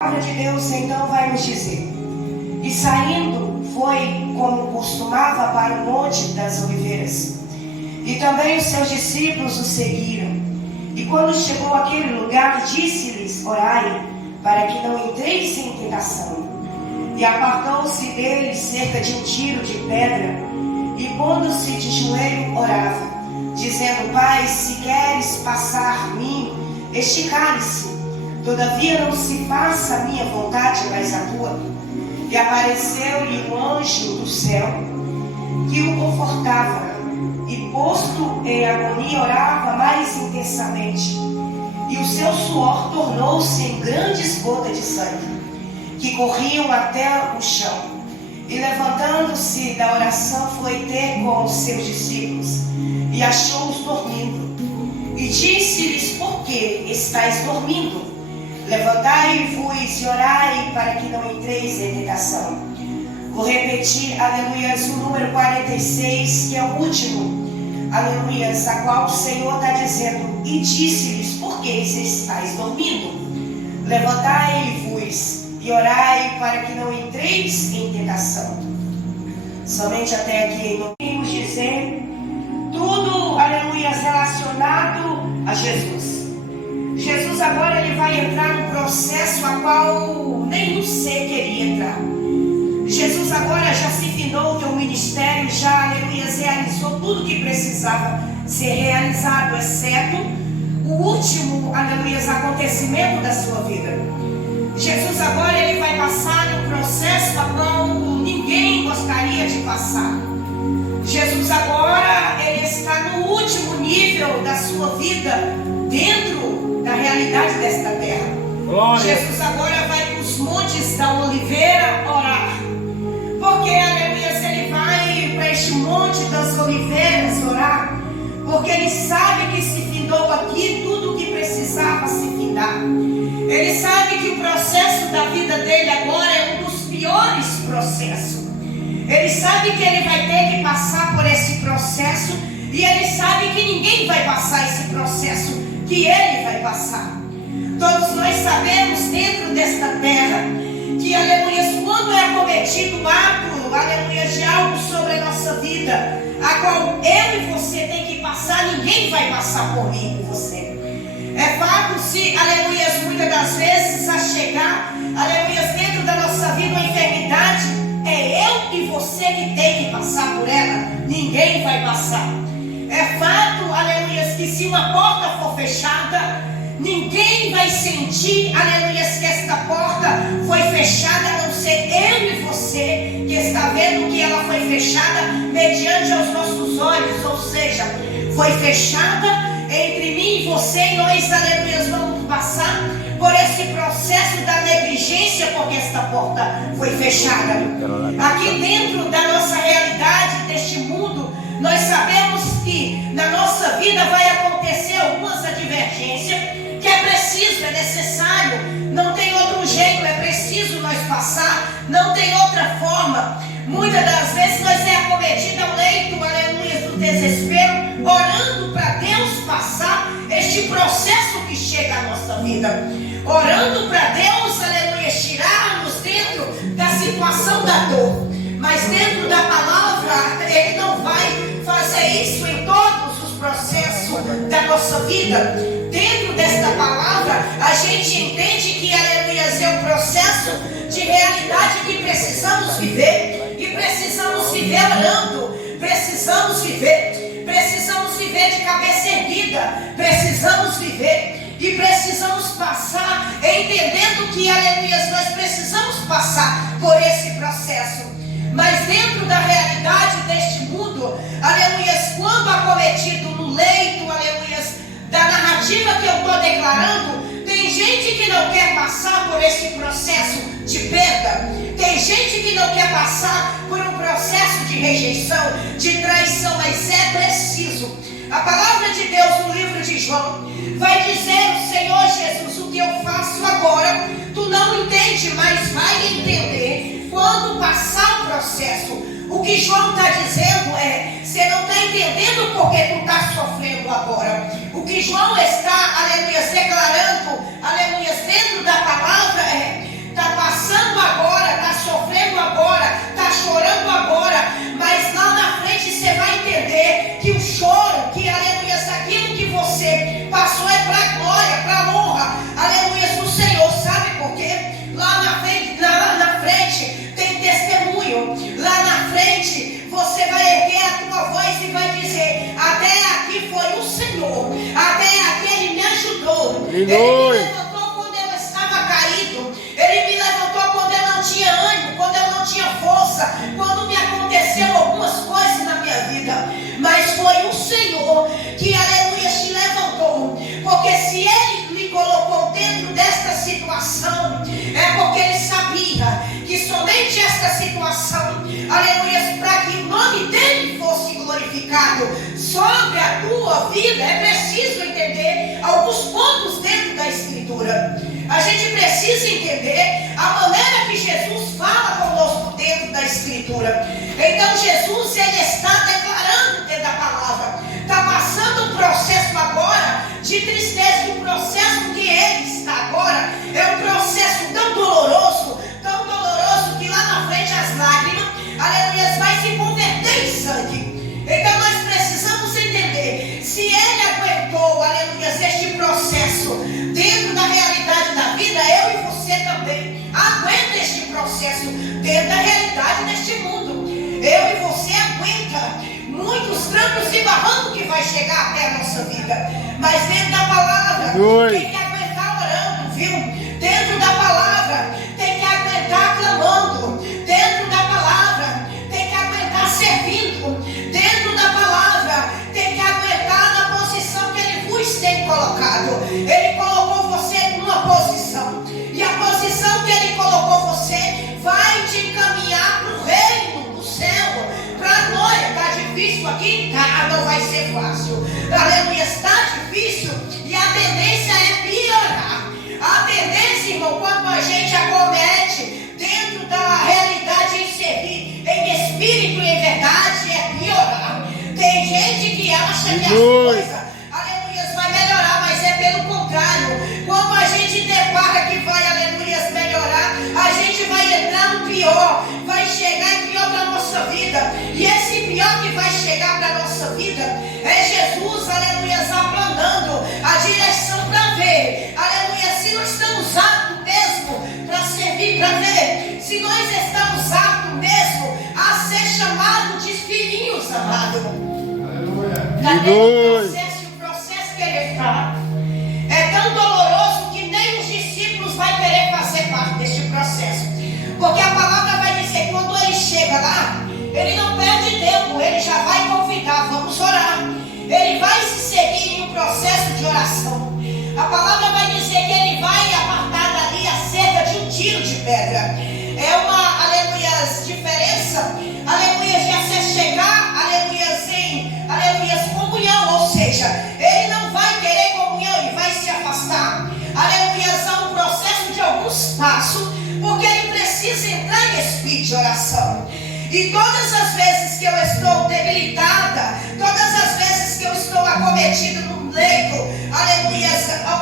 A palavra de Deus então vai nos dizer: e saindo foi como costumava para o Monte das Oliveiras, e também os seus discípulos o seguiram. E quando chegou àquele lugar, disse-lhes: orai, para que não entreis em tentação. E apartou-se deles cerca de um tiro de pedra, e pondo-se de joelho orava, dizendo: Pai, se queres passar mim este cálice, todavia não se faça a minha vontade, mas a tua. E apareceu-lhe um anjo do céu, que o confortava, e posto em agonia orava mais intensamente. E o seu suor tornou-se em grandes gotas de sangue, que corriam até o chão. E levantando-se da oração, foi ter com os seus discípulos, e achou-os dormindo. E disse-lhes: por que estáis dormindo? Levantai-vos e orai, para que não entreis em tentação. Vou repetir, aleluias, o número 46, que é o último, aleluias, a qual o Senhor está dizendo: e disse-lhes: por que estáis dormindo? Levantai-vos e orai, para que não entreis em tentação. Somente até aqui não podemos dizer tudo, aleluias, relacionado a Jesus. Jesus agora ele vai entrar num processo a qual nem você queria entrar. Jesus agora já se findou o teu ministério, já, aleluias, realizou tudo que precisava ser realizado, exceto o último, aleluias, acontecimento da sua vida. Jesus agora ele vai passar no processo a qual ninguém gostaria de passar. Jesus agora ele está no último nível da sua vida dentro da realidade desta terra. Glória. Jesus agora vai para os montes da Oliveira orar, porque, aleluia, ele vai para este monte das Oliveiras orar, porque ele sabe que se findou aqui tudo o que precisava se findar. Ele sabe que o processo da vida dele agora é um dos piores processos. Ele sabe que ele vai ter que passar por esse processo, e ele sabe que ninguém vai passar esse processo que ele vai passar. Todos nós sabemos dentro desta terra que, aleluia, quando é cometido o ato, aleluia, de algo sobre a nossa vida, a qual eu e você tem que passar, ninguém vai passar por mim e por você. É fato se, aleluia, muitas das vezes a chegar, aleluia, dentro da nossa vida uma enfermidade, é eu e você que tem que passar por ela, ninguém vai passar. É fato, aleluia, que se uma porta for fechada, ninguém vai sentir, aleluia, que esta porta foi fechada, a não ser eu e você, que está vendo que ela foi fechada mediante aos nossos olhos, ou seja, foi fechada entre mim e você, e nós, aleluia, vamos passar por esse processo da negligência, porque esta porta foi fechada. Aqui dentro da nossa realidade, deste mundo, nós sabemos que na nossa vida vai acontecer algumas advergências, que é preciso, é necessário, não tem outro jeito, é preciso nós passar, não tem outra forma. Muitas das vezes nós é acometido ao leito, aleluia, do desespero, orando para Deus passar este processo que chega à nossa vida, orando para Deus, aleluia, tirar-nos dentro da situação da dor. Mas dentro da palavra, Ele não vai fazer isso em todos os processos da nossa vida. Dentro desta palavra, a gente entende que, aleluia, é um processo de realidade que precisamos viver, e precisamos viver orando, precisamos viver de cabeça erguida, precisamos viver e precisamos passar entendendo que, aleluia, nós precisamos passar por esse processo. Mas dentro da realidade deste mundo, aleluia, quando acometido no leito, aleluia, da narrativa que eu estou declarando, tem gente que não quer passar por esse processo de perda, tem gente que não quer passar por um processo de rejeição, de traição, mas é preciso. A palavra de Deus no livro de João vai dizer: o Senhor Jesus, o que eu faço agora, tu não entende, mas vai entender quando passar o processo. O que João está dizendo é: você não está entendendo porque tu está sofrendo agora. O que João está, aleluia, declarando, aleluia, dentro da palavra é: Ele me levantou quando eu estava caído. Ele me levantou quando eu não tinha ânimo, quando eu não tinha força, quando me aconteceu algumas coisas na minha vida. Mas foi o Senhor que, aleluia, te levantou. Porque se Ele me colocou dentro desta situação, é porque Ele sabia que somente esta situação, aleluia, para que o nome dEle fosse glorificado sobre a tua vida, é preciso entender alguns pontos dentro da Escritura. A gente precisa entender a maneira que Jesus fala conosco dentro da Escritura. Então Jesus, Ele está declarando dentro da palavra, está passando um processo agora de tristeza, e o processo que Ele está agora é um processo tão doloroso que lá na frente as lágrimas, aleluia, vai se converter em sangue. Então nós precisamos entender, se Ele aguentou, aleluia, este processo dentro da realidade da vida, eu e você também aguenta este processo dentro da realidade deste mundo. Eu e você aguenta muitos trancos e barrancos que vai chegar até a nossa vida. Mas dentro da palavra, tem que aguentar orando, viu? Dentro da palavra, tem que aguentar clamando. Dentro da palavra, tem que aguentar servindo. Dentro da palavra, tem que aguentar na posição que Ele vos tem colocado. Ele colocou você numa posição, e a posição que Ele colocou você vai te encaminhar para o reino do céu, para a glória. Está difícil aqui? Tá, não vai ser fácil. Aleluia, está difícil e a tendência é piorar. A tendência, irmão, quando a gente acomete dentro da realidade em servir, em espírito e em verdade, é piorar. Tem gente que acha que as coisas, aleluia, vai melhorar, mas é pelo contrário. Quando a gente depara que vai, aleluia, melhorar, a gente vai entrar no pior, vai chegar em pior da nossa vida. E esse pior que vai chegar para a nossa vida é Jesus, aleluia, aplanando a direção para ver, aleluia, se nós estamos aptos mesmo para servir, para ver, se nós estamos aptos mesmo a ser chamados de filhinhos, amado. Cadê o processo que Ele está? É tão doloroso que nem os discípulos vão querer fazer parte deste processo. Porque a palavra vai dizer que quando Ele chega lá, Ele não perde tempo, Ele já vai convidar, vamos orar. Ele vai se seguir em um processo de oração. A palavra vai dizer que Ele vai apartar dali a cerca de um tiro de pedra. É uma, aleluia, diferença, aleluia, de se chegar, aleluia, sem, aleluia, comunhão. Ou seja, Ele não vai querer comunhão, Ele vai se afastar, aleluia, a um processo de alguns passos, porque Ele precisa entrar em espírito de oração. E todas as vezes que eu estou debilitada, todas as vezes que eu estou acometida no leito, aleluia,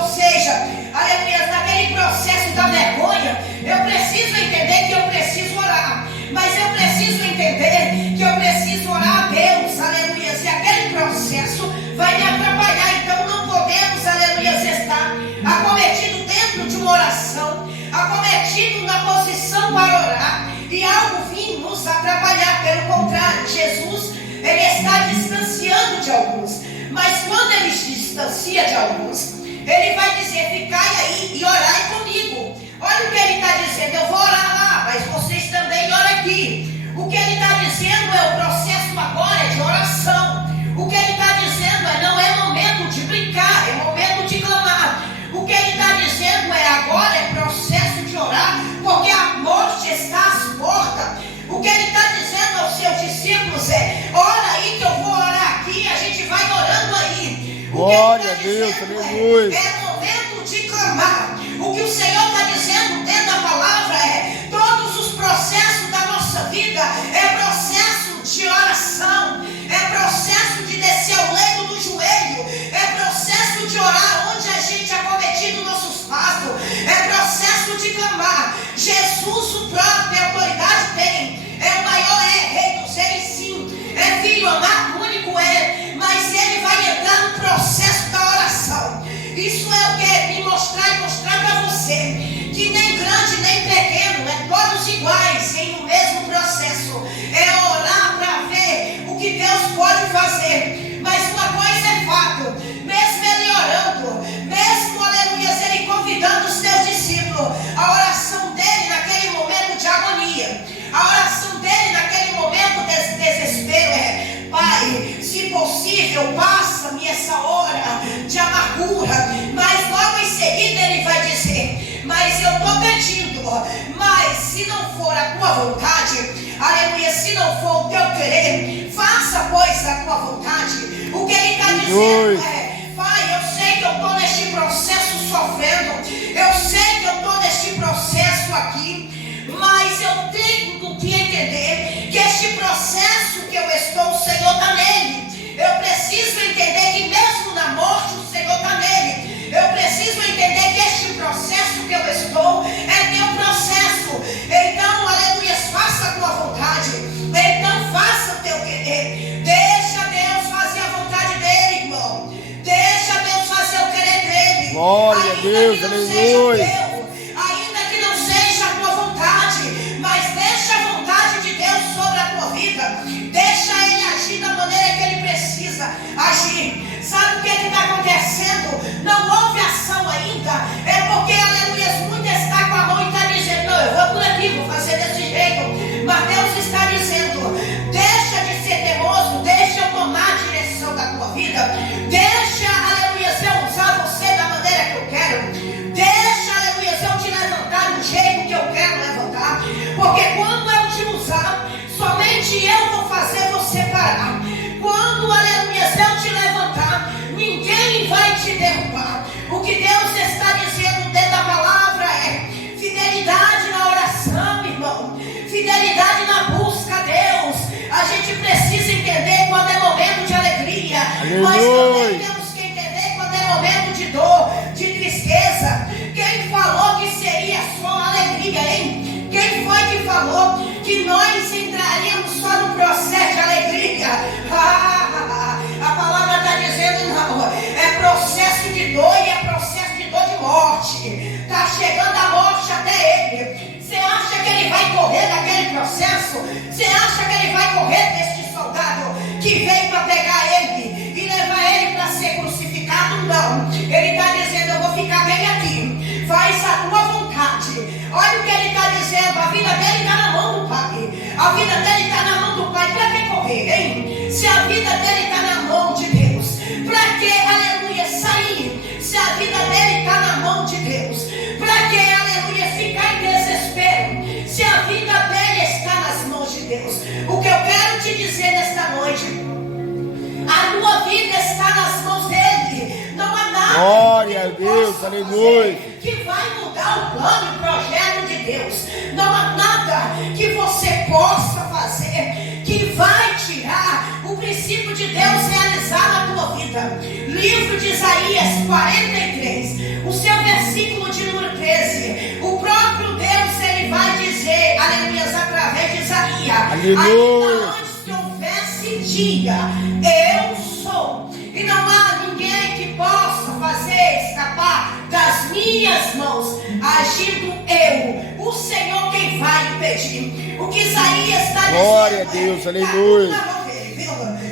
ou seja, aleluia, naquele processo da vergonha, eu preciso entender que eu preciso orar. Mas eu preciso entender que eu preciso orar a Deus, aleluia, e aquele processo vai me atrapalhar. Então não podemos, aleluia, estar acometido dentro de uma oração, acometido na posição para orar, e algo vir nos atrapalhar. Pelo contrário, Jesus, Ele está distanciando de alguns. Mas quando Ele se distancia de alguns, Ele vai dizer: ficai aí e orai comigo. Olha o que Ele está dizendo: eu vou orar lá, mas vocês também oram aqui. O que Ele está dizendo é o processo agora é de oração. O que Ele está dizendo é: não é momento de brincar, é momento de clamar. O que Ele está dizendo é: agora é processo de orar, porque a morte está às portas. O que Ele está dizendo aos seus discípulos é: ora aí que eu vou orar aqui, a gente vai orando aí. Glória a Deus, aleluia. É momento de clamar. O que o Senhor está dizendo dentro da palavra é: todos os processos da nossa vida é processo de oração, é processo de descer ao leito do joelho, é processo de orar onde a gente é cometido nossos passos, é processo de clamar. Jesus, o próprio, a autoridade tem, é o maior, é rei dos reis, sim, é filho amado, único é, mas Ele vai entrar no processo da oração. Isso é o que me mostrar e mostrar para você aqui essa hora de amargura, mas logo em seguida ele vai dizer: mas eu estou pedindo, mas se não for a tua vontade, aleluia, se não for o teu querer, faça, pois, a tua vontade. O que ele está dizendo é: Pai, eu sei que eu estou neste processo sofrendo, eu sei que eu estou neste processo aqui, mas eu tenho que entender que este processo que eu estou, o Senhor está nele. Eu preciso entender que mesmo na morte o Senhor está nele. Eu preciso entender que este processo que eu estou é teu processo. Então, aleluia, faça a tua vontade. Então, faça o teu querer. Deixa Deus fazer a vontade dele, irmão. Deixa Deus fazer o querer dele. Glória a Deus, aleluia. Ainda que não seja a tua vontade, mas deixa a vontade de Deus sobre a tua vida. Deixa ele agir da maneira que ele precisa agir. Sabe o que está acontecendo? Não houve ação ainda. É porque, aleluia, muito está com a mão e está dizendo: não, eu vou por aqui, vou fazer desse jeito. Mas Deus está dizendo: deixa de ser teimoso, deixa eu tomar a direção da tua vida. Deixa, aleluia, eu usar você da maneira que eu quero. Deixa, aleluia, eu te levantar do jeito que eu quero levantar. Porque quando eu te usar, somente eu vou fazer você parar. Quando, aleluia, eu te levantar, ninguém vai te derrubar. O que Deus está dizendo dentro da palavra é fidelidade na oração, irmão. Fidelidade na busca a Deus. A gente precisa entender quando é momento de alegria. Mas também temos que entender quando é momento de dor, de tristeza. Quem falou que seria só alegria, hein? Quem foi que falou que nós entraríamos só no processo de alegria? A palavra está dizendo não. É processo de dor e é processo de dor de morte. Está chegando a morte até ele. Você acha que ele vai correr daquele processo? Você acha que ele vai correr deste soldado que veio para pegar ele e levar ele para ser crucificado? Não. Ele está dizendo: eu vou ficar bem aqui. Faz a tua vontade. Olha o que ele está dizendo. A vida dele está na mão do Pai. A vida dele está na mão do Pai. Para que correr, hein? Se a vida dele está na mão de Deus, para que, aleluia, sair? Se a vida dele está na mão de Deus, para que, aleluia, ficar em desespero? Se a vida dele está nas mãos de Deus. O que eu quero te dizer nesta noite: a tua vida está nas mãos dele. Não há nada. Glória a Deus, aleluia. Que vai mudar o plano e o projeto de Deus. Não há nada que você possa fazer que vai tirar o princípio de Deus realizar na tua vida. Livro de Isaías 43, o seu versículo de número 13. O próprio Deus, ele vai dizer, aleluia, através de Isaías: ainda antes que houvesse dia, eu sou. E não há ninguém que possa fazer escapar das minhas mãos, agindo eu, o Senhor, quem vai impedir. O que Isaías está dizendo, glória a Deus, aleluia.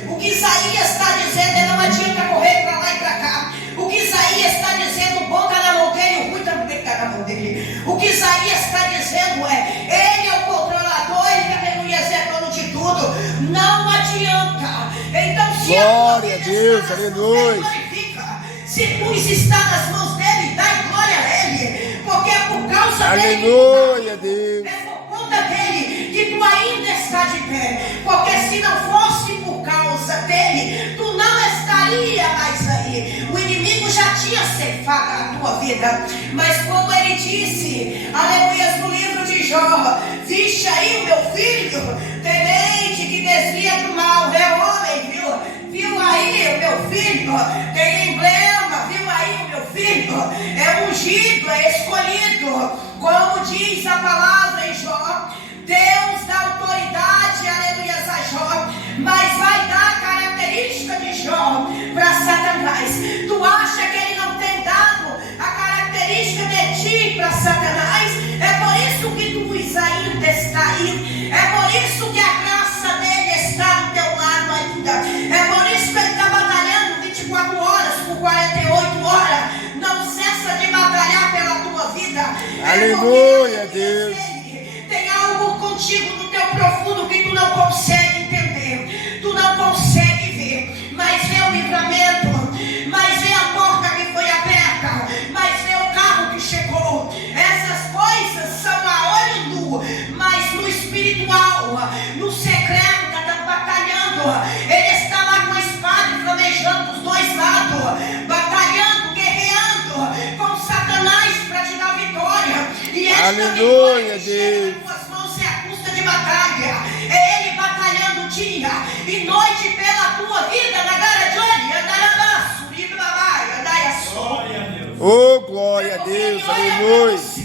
O que Isaías está dizendo é: não adianta correr para lá e para cá. O que Isaías está dizendo: o bom está na mão dele, o ruim também está na mão dele. O que Isaías está dizendo é: ele é o controlador, ele, aleluia, é dono de tudo. Não adianta. Então, se glória a Deus, aleluia. Se tu está nas mãos dele, dá glória a ele, porque é por causa aleluia, dele, Deus. é por conta dele que tu ainda está de pé. Porque se não fosse por causa dele, tu não estaria mais aí. O inimigo já tinha ceifado a tua vida. Mas como ele disse, aleluia, no livro de Jó: viste aí o meu filho, tenente que desvia do mal, é homem, viu? Viu aí o meu filho, tem emblema, viu aí o meu filho, é ungido, é escolhido. Como diz a palavra em Jó, Deus dá autoridade, aleluia, a Jó, mas vai dar a característica de Jó para Satanás. Tu acha que ele não tem dado a característica de ti para Satanás? É por isso que tu ainda está aí. É por isso que a graça dele está do teu lado ainda. É por isso que ele está batalhando 24 horas por 48 horas. Não cessa de batalhar pela tua vida. Aleluia, Deus. Tem algo contigo no teu profundo que tu não consegue entender, tu não consegue ver, mas vê o livramento, Aleluia, Esta noite chega Deus. nas tuas mãos é a custa de batalha. É Ele batalhando dia e noite pela tua vida. Na gara de olho, andaramaço, ribabai, andaiaçô. Oh, glória a Deus, aleluia. Você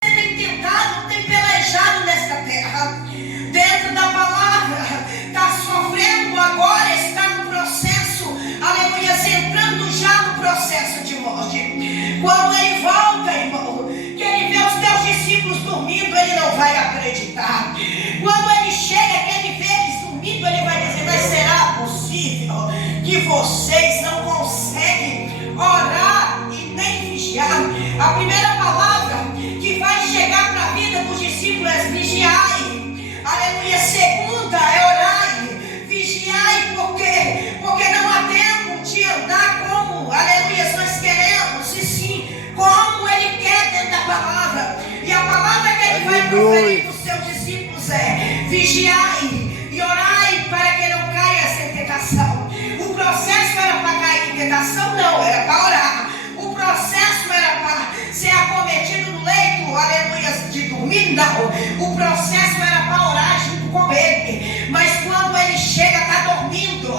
tem tentado, tem pelejado nesta terra, dentro da palavra, está sofrendo agora, está no processo, aleluia, entrando já no processo de morte. Quando ele volta, irmão, que ele vê os teus discípulos dormindo, ele não vai acreditar. Quando ele chega, que ele vê eles dormindo, ele vai dizer: mas será possível que vocês não conseguem orar e nem vigiar? A primeira palavra que vai chegar para a vida dos discípulos é vigiai. Aleluia. Segunda é orai. Vigiai, por quê? Porque não há tempo de andar como, aleluia, nós queremos, e sim como ele quer dentro da palavra. E a palavra que ele vai proferir para os seus discípulos é: vigiai e orai para que não caia em tentação. O processo era para cair em tentação? Não, era para orar. O processo era para ser acometido no leito, aleluia, de dormir? Não. O processo era para orar junto com ele. Mas quando ele chega, está dormindo,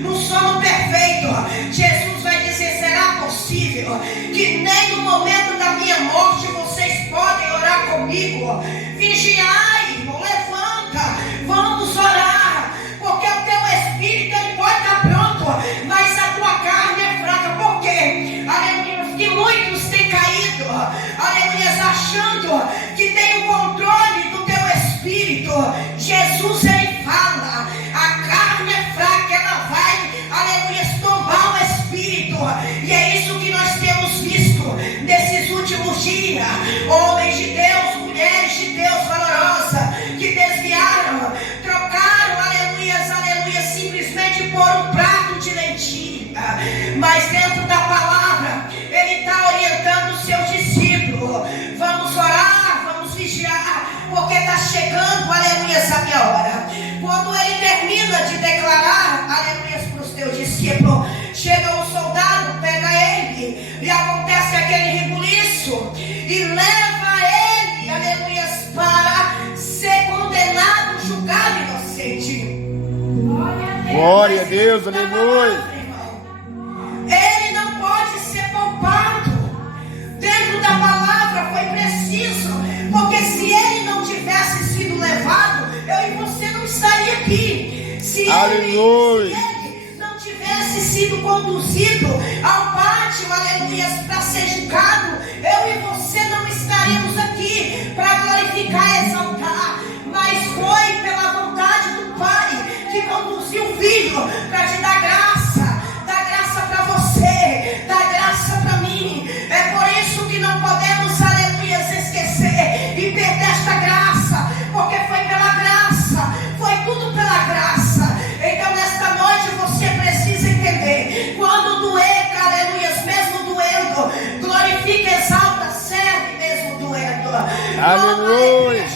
no sono perfeito, Jesus vai dizer: será possível que nem no momento da minha morte vocês podem orar comigo? Vigiai, irmão, levanta, vamos orar, porque o teu espírito ele pode estar pronto, mas a tua carne é fraca. Por quê? Aleluia, que muitos têm caído, aleluia, achando que tem o controle do teu espírito. Jesus, ele fala: a carne é fraca, ela vai, aleluia, tomar o espírito. E é isso que nós temos visto nesses últimos dias. Homens de Deus, mulheres de Deus valorosa, que desviaram, trocaram, aleluia, simplesmente por um prato de lentilha. Mas dentro da palavra, ele está orientando os seus discípulos: vamos orar, vamos vigiar, porque está chegando, aleluia, a minha hora. Quando ele termina de declarar, aleluia, para os teus discípulos, chega um soldado, pega ele, e acontece aquele rebuliço, e leva ele, aleluia, para ser condenado, julgado inocente. Glória a Deus, aleluia. Ele não pode ser poupado. Dentro da palavra foi preciso, porque se ele não tivesse sido levado, eu e você não estaria aqui. Se ele não tivesse sido conduzido ao pátio, aleluia, para ser julgado, eu e você não estaríamos aqui para glorificar e exaltar. Mas foi pela vontade do Pai que conduziu o Filho para te dar graça para você, dar graça para mim. É por isso que não podemos, aleluia, esquecer e perder esta graça, porque foi pela graça, foi tudo pela graça. Então nesta noite você precisa entender: quando doer, aleluia, mesmo doendo, glorifica, exalta, serve mesmo doendo. Aleluia.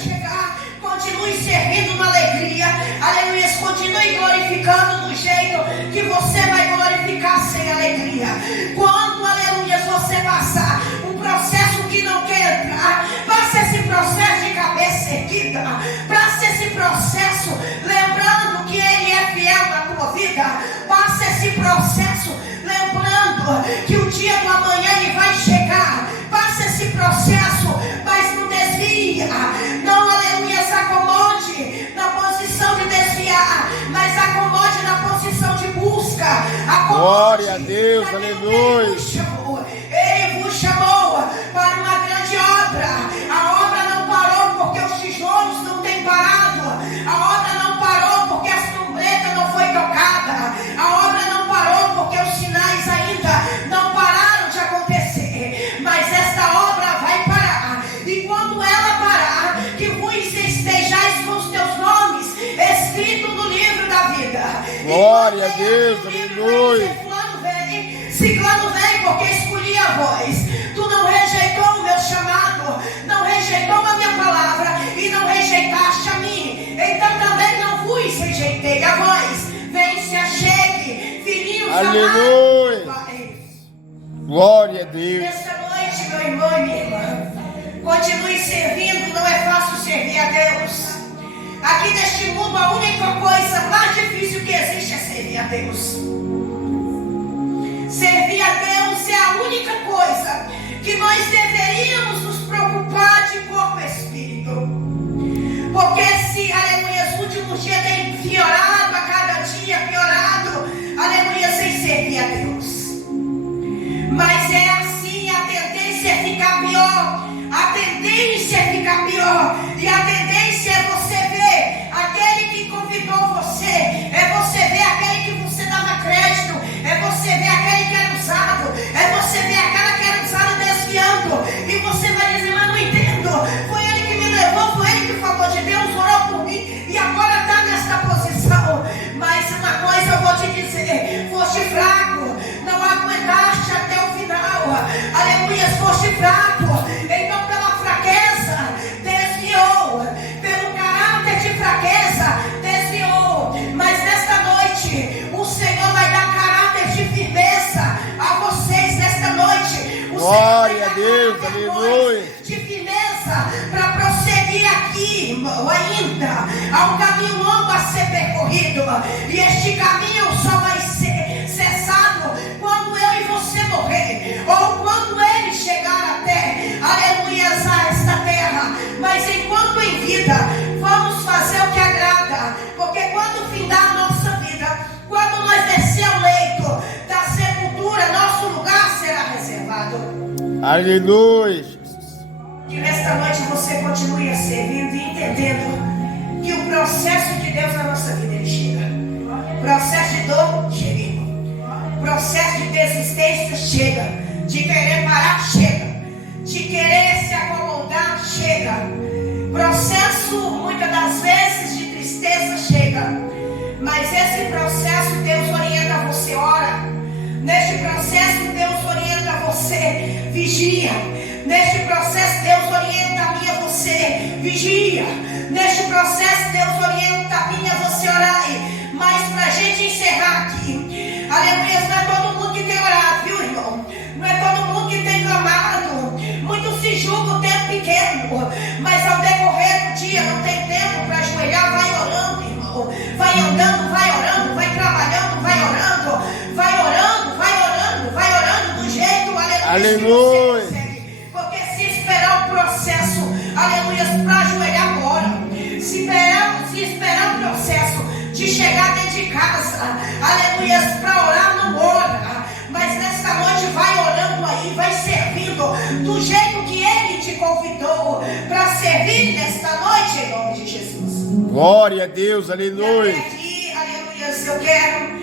Continue servindo na alegria, aleluia, continue glorificando do jeito que você vai glorificar sem alegria. Quando, aleluia, você passar um processo que não quer entrar, passa esse processo de cabeça erguida, passa esse processo lembrando que ele é fiel na tua vida, passa esse processo lembrando que o dia do amanhã ele vai chegar, passa esse processo, mas não desvia, não, aleluia, se acomode na posição de desviar, mas acomode na posição de busca. Acomode. Glória a Deus, aleluia. Ele vos chamou para uma grande obra. A obra não parou porque os tijolos não têm parado, a obra não parou porque as trombetas não foi tocada, a obra não parou porque os sinais ainda não pararam de acontecer, mas esta obra vai parar. E quando ela parar, que vos estejais com os teus nomes escritos no livro da vida. Glória a Deus, aleluia. Ciclano vem porque escolhi a voz. Tu não rejeitou o meu chamado, não rejeitou a minha palavra e não rejeitaste a mim. Então também não vos rejeitei a voz. Vem, se achegue, filhinhos aleluia. amados. Glória a Deus. Nesta noite, meu irmão e minha irmã, Continue servindo, não é fácil servir a Deus. Aqui neste mundo a única coisa mais difícil que existe é servir a Deus. Servir a Deus é a única coisa que nós deveríamos nos preocupar de corpo e espírito. Porque se, aleluia, os últimos dias têm piorado, a cada dia piorado, aleluia, sem servir a Deus. Mas é assim, a tendência é ficar pior. A tendência é ficar pior. E a tendência é você ver aquele que convidou você. É você ver aquele que você dava crédito. É você ver aquele que era usado. É você ver aquela que era usada desviando. E você vai dizer, mas não entendo. Foi ele que me levou, foi ele que falou de Deus, orou por mim. E agora está nesta posição. Mas uma coisa eu vou te dizer. Foste fraco. Não aguentaste até o final. Aleluia, foste fraco. Então pela fraqueza desviou. Pelo caráter de fraqueza desviou. Mas nesta noite o Senhor vai dar caráter de firmeza a vocês nesta noite. O Glória a Deus, aleluia. De firmeza para prosseguir aqui, irmão, ainda. Há um caminho longo a ser percorrido. E este caminho só vai ser cessado quando eu e você morrer. Ou quando ele chegar até, aleluias, a esta terra. Mas enquanto em vida, vamos fazer o que agrada. Porque quando findar a nossa vida, quando nós descer ao leito da sepultura, nosso lugar será reservado. Aleluia. Que nesta noite você continue servindo e entendendo que o processo de Deus na nossa vida ele chega. Processo de dor, chega, irmão. Processo de desistência, chega. De querer parar, chega. De querer se acomodar, chega. Processo, muitas das vezes, de tristeza, chega. Mas esse processo Deus orienta você, ora. Neste processo Deus orienta você, vigia. Neste processo Deus orienta a mim e a você, vigia. Neste processo Deus orienta a mim e a você, orar. Mas para a gente encerrar aqui, aleluia, não é todo mundo que tem orado, viu, irmão? Não é todo mundo que tem clamado. Muito se julga o tempo pequeno, mas ao decorrer do dia não tem tempo para ajoelhar. Vai orando, irmão. Vai andando, vai orando, vai trabalhando, vai orando, vai orando, vai orando, vai orando do jeito, aleluia. Porque se esperar o processo, aleluia, para ajoelhar agora, se esperar o processo de chegar dentro de casa, aleluia, para orar, não ora. Mas nesta noite vai orando aí, vai servindo do jeito que Ele te convidou para servir nesta noite, em nome de Jesus. Glória a Deus, aleluia. E aqui, aleluia, eu quero